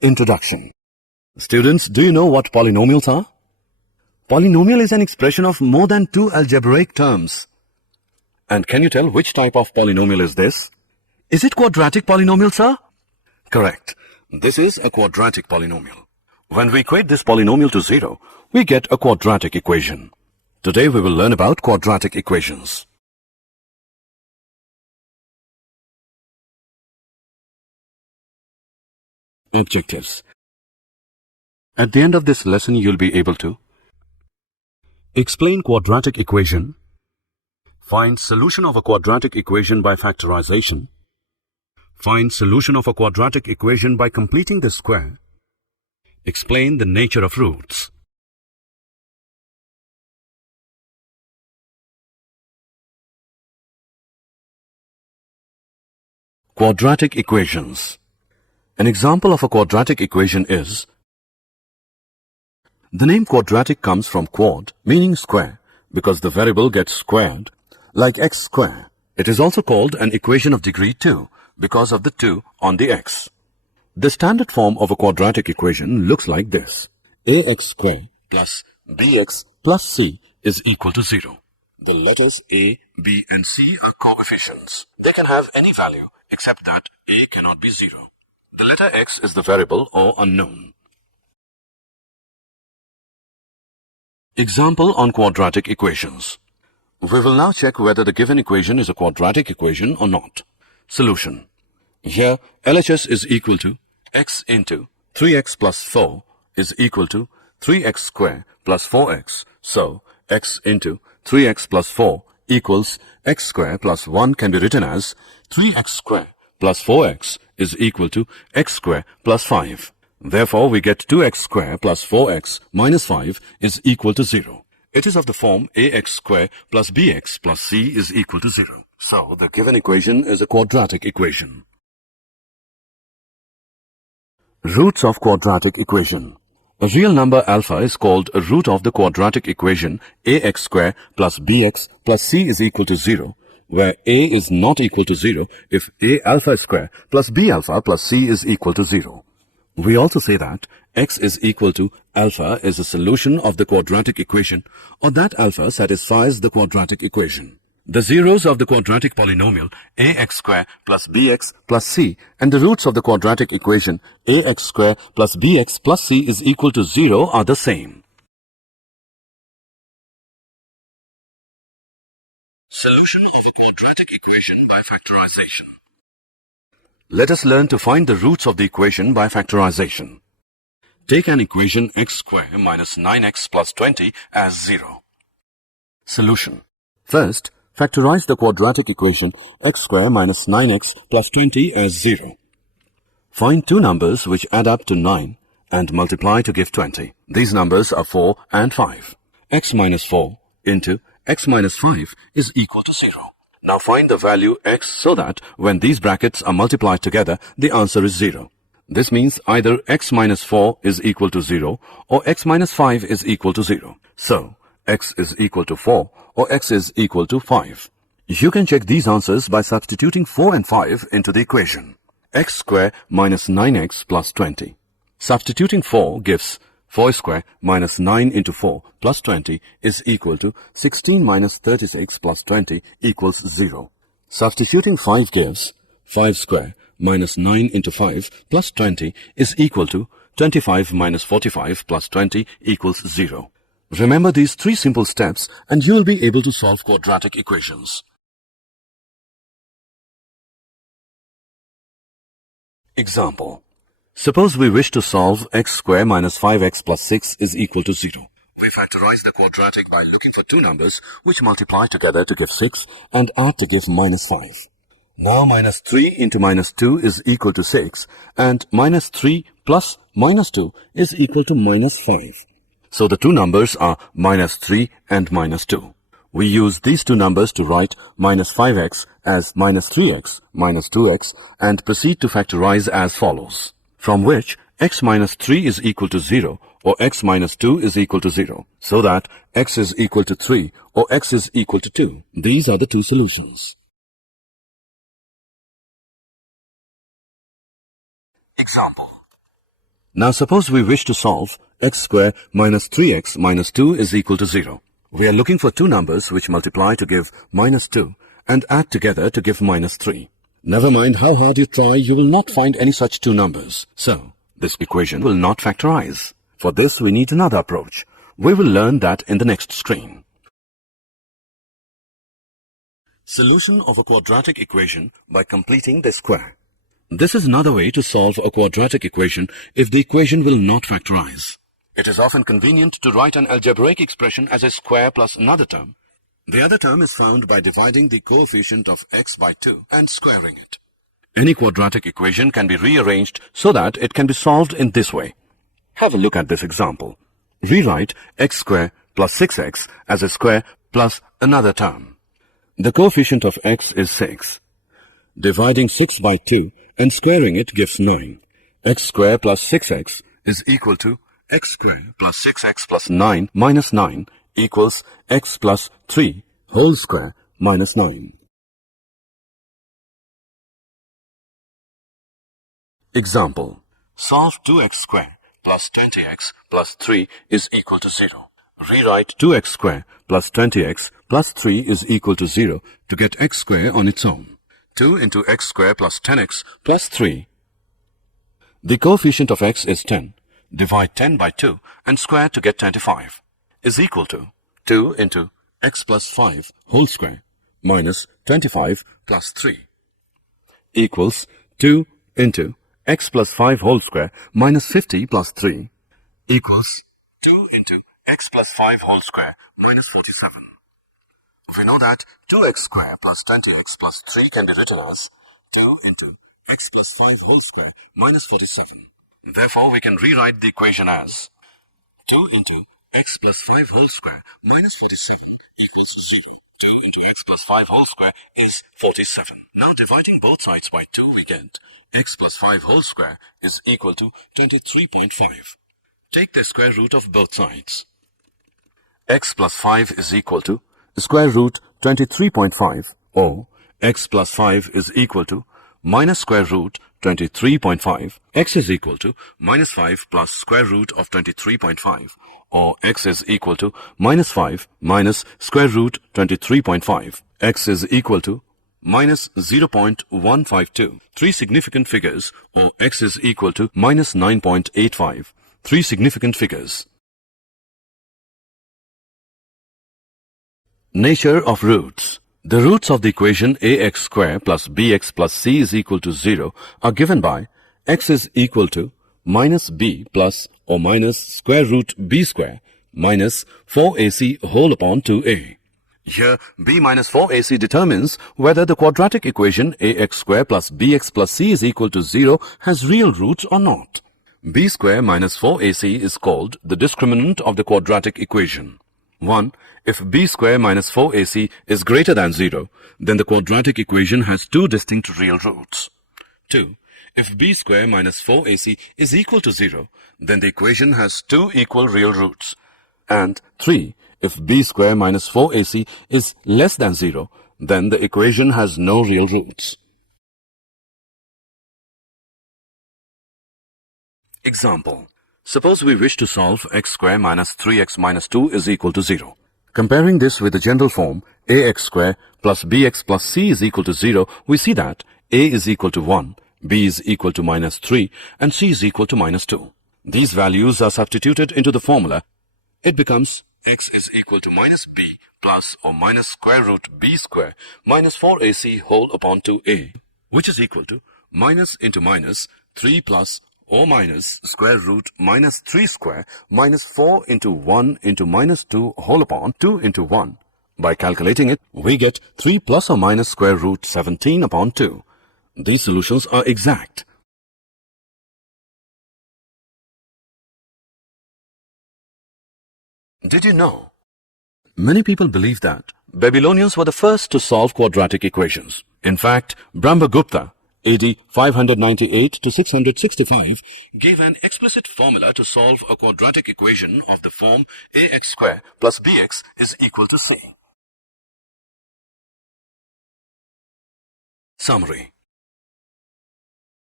Introduction. Students, do you know what polynomials are? Polynomial is an expression of more than two algebraic terms. And can you tell which type of polynomial is this? Is it quadratic polynomial, sir? Correct. This is a quadratic polynomial. When we equate this polynomial to 0, we get a quadratic equation. Today we will learn about quadratic equations. Objectives. At the end of this lesson, you'll be able to explain quadratic equation, find solution of a quadratic equation by factorization, find solution of a quadratic equation by completing the square, explain the nature of roots. Quadratic equations. An example of a quadratic equation is, the name quadratic comes from quad, meaning square, because the variable gets squared, like x square. It is also called an equation of degree 2, because of the 2 on the x. The standard form of a quadratic equation looks like this. ax square plus bx plus c is equal to 0. The letters a, b and c are coefficients. They can have any value except that a cannot be 0. The letter x is the variable or unknown. Example on quadratic equations. We will now check whether the given equation is a quadratic equation or not. Solution. Here, LHS is equal to x into 3x plus 4 is equal to 3x square plus 4x. So, x into 3x plus 4 equals x square plus 1 can be written as 3x square plus 4x is equal to x square plus 5. Therefore, we get 2x square plus 4x minus 5 is equal to 0. It is of the form ax square plus bx plus c is equal to 0. So, the given equation is a quadratic equation. Roots of quadratic equation. A real number alpha is called a root of the quadratic equation ax square plus bx plus c is equal to 0, where a is not equal to 0 if a alpha square plus b alpha plus c is equal to 0. We also say that x is equal to alpha is a solution of the quadratic equation, or that alpha satisfies the quadratic equation. The zeros of the quadratic polynomial ax square plus bx plus c and the roots of the quadratic equation ax square plus bx plus c is equal to 0 are the same. Solution of a quadratic equation by factorization. Let us learn to find the roots of the equation by factorization. Take an equation x square minus 9x plus 20 as 0. Solution. First, factorize the quadratic equation x square minus 9x plus 20 as 0. Find two numbers which add up to 9 and multiply to give 20. These numbers are 4 and 5. X minus 4 into x minus 5 is equal to 0. Now find the value x so that when these brackets are multiplied together, the answer is 0. This means either x minus 4 is equal to 0 or x minus 5 is equal to 0. So, x is equal to 4 or x is equal to 5. You can check these answers by substituting 4 and 5 into the equation. X square minus 9x plus 20. Substituting 4 gives 4 square minus 9 into 4 plus 20 is equal to 16 minus 36 plus 20 equals 0. Substituting 5 gives 5 square minus 9 into 5 plus 20 is equal to 25 minus 45 plus 20 equals 0. Remember these three simple steps and you will be able to solve quadratic equations. Example. Suppose we wish to solve x square minus 5x plus 6 is equal to 0. We factorize the quadratic by looking for two numbers which multiply together to give 6 and add to give minus 5. Now minus 3 into minus 2 is equal to 6 and minus 3 plus minus 2 is equal to minus 5. So the two numbers are minus 3 and minus 2. We use these two numbers to write minus 5x as minus 3x minus 2x and proceed to factorize as follows. From which x minus 3 is equal to 0 or x minus 2 is equal to 0, so that x is equal to 3 or x is equal to 2. These are the two solutions. Example. Now suppose we wish to solve x square minus 3x minus 2 is equal to 0. We are looking for two numbers which multiply to give minus 2 and add together to give minus 3. Never mind how hard you try, you will not find any such two numbers. So, this equation will not factorize. For this, we need another approach. We will learn that in the next screen. Solution of a quadratic equation by completing the square. This is another way to solve a quadratic equation if the equation will not factorize. It is often convenient to write an algebraic expression as a square plus another term. The other term is found by dividing the coefficient of x by 2 and squaring it. Any quadratic equation can be rearranged so that it can be solved in this way. Have a look at this example. Rewrite x square plus 6x as a square plus another term. The coefficient of x is 6. Dividing 6 by 2 and squaring it gives 9. X square plus 6x is equal to x square plus 6x plus 9 minus 9 equals x plus 3 whole square minus 9. Example. Solve 2x square plus 20x plus 3 is equal to 0. Rewrite 2x square plus 20x plus 3 is equal to 0 to get x square on its own. 2 into x square plus 10x plus 3. The coefficient of x is 10. Divide 10 by 2 and square to get 25 is equal to 2 into x plus 5 whole square minus 25 plus 3 equals 2 into x plus 5 whole square minus 50 plus 3 equals 2 into x plus 5 whole square minus 47. We know that 2x square plus 20x plus 3 can be written as 2 into x plus 5 whole square minus 47. Therefore, we can rewrite the equation as 2 into x plus 5 whole square minus 47 equals 0. 2 into x plus 5 whole square is 47. Now dividing both sides by 2 we get x plus 5 whole square is equal to 23.5. Take the square root of both sides. X plus 5 is equal to square root 23.5 or x plus 5 is equal to minus square root 23.5. X is equal to minus 5 plus square root of 23.5 or x is equal to minus 5 minus square root 23.5. X is equal to minus 0.152. Three significant figures or x is equal to minus 9.85. Three significant figures. Nature of roots. The roots of the equation ax square plus bx plus c is equal to 0 are given by x is equal to minus b plus or minus square root b square minus 4ac whole upon 2a. Here, b minus 4ac determines whether the quadratic equation ax square plus bx plus c is equal to 0 has real roots or not. b square minus 4ac is called the discriminant of the quadratic equation. 1. If b square minus 4ac is greater than 0, then the quadratic equation has two distinct real roots. 2. If b square minus 4ac is equal to 0, then the equation has two equal real roots. And 3. If b square minus 4ac is less than 0, then the equation has no real roots. Example. Suppose we wish to solve x square minus 3x minus 2 is equal to 0. Comparing this with the general form ax square plus bx plus c is equal to 0, we see that a is equal to 1, b is equal to minus 3, and c is equal to minus 2. These values are substituted into the formula. It becomes x is equal to minus b plus or minus square root b square minus 4ac whole upon 2a, which is equal to minus into minus 3 plus or minus square root minus 3 square minus 4 into 1 into minus 2 whole upon 2 into 1. By calculating it, we get 3 plus or minus square root 17 upon 2. These solutions are exact. Did you know? Many people believe that Babylonians were the first to solve quadratic equations. In fact, Brahmagupta, AD 598 to 665, gave an explicit formula to solve a quadratic equation of the form ax square plus bx is equal to c. Summary.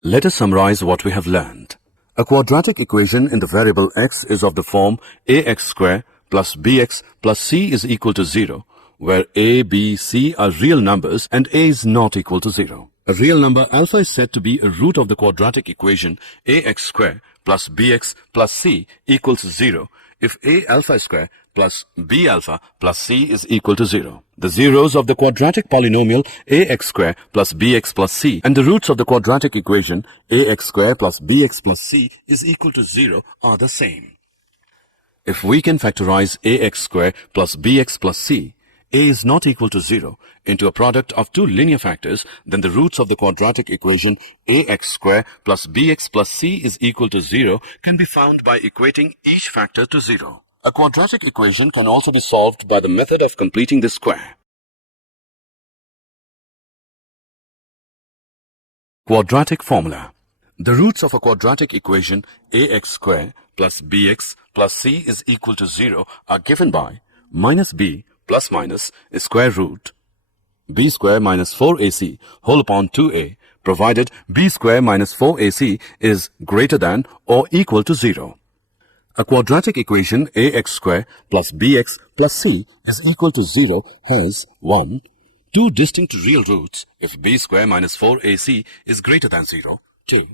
Let us summarize what we have learned. A quadratic equation in the variable x is of the form ax square plus bx plus c is equal to 0, where a, b, c are real numbers and a is not equal to 0. A real number alpha is said to be a root of the quadratic equation ax square plus bx plus c equals 0 if a alpha square plus b alpha plus c is equal to 0. The zeros of the quadratic polynomial ax square plus bx plus c and the roots of the quadratic equation ax square plus bx plus c is equal to 0 are the same. If we can factorize ax square plus bx plus c, a is not equal to 0 into a product of two linear factors, then the roots of the quadratic equation ax square plus bx plus c is equal to 0 can be found by equating each factor to 0. A quadratic equation can also be solved by the method of completing the square. Quadratic formula. The roots of a quadratic equation ax square plus bx plus c is equal to 0 are given by minus b plus minus square root b square minus 4ac whole upon 2a, provided b square minus 4ac is greater than or equal to 0. A quadratic equation ax square plus bx plus c is equal to 0 has 1. Two distinct real roots if b square minus 4ac is greater than 0. 2.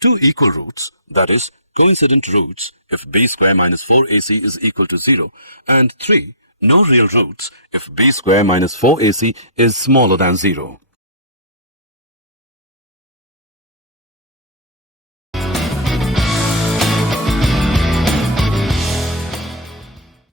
Two equal roots, that is, coincident roots if b square minus 4ac is equal to 0. And 3. No real roots if b square minus 4ac is smaller than 0.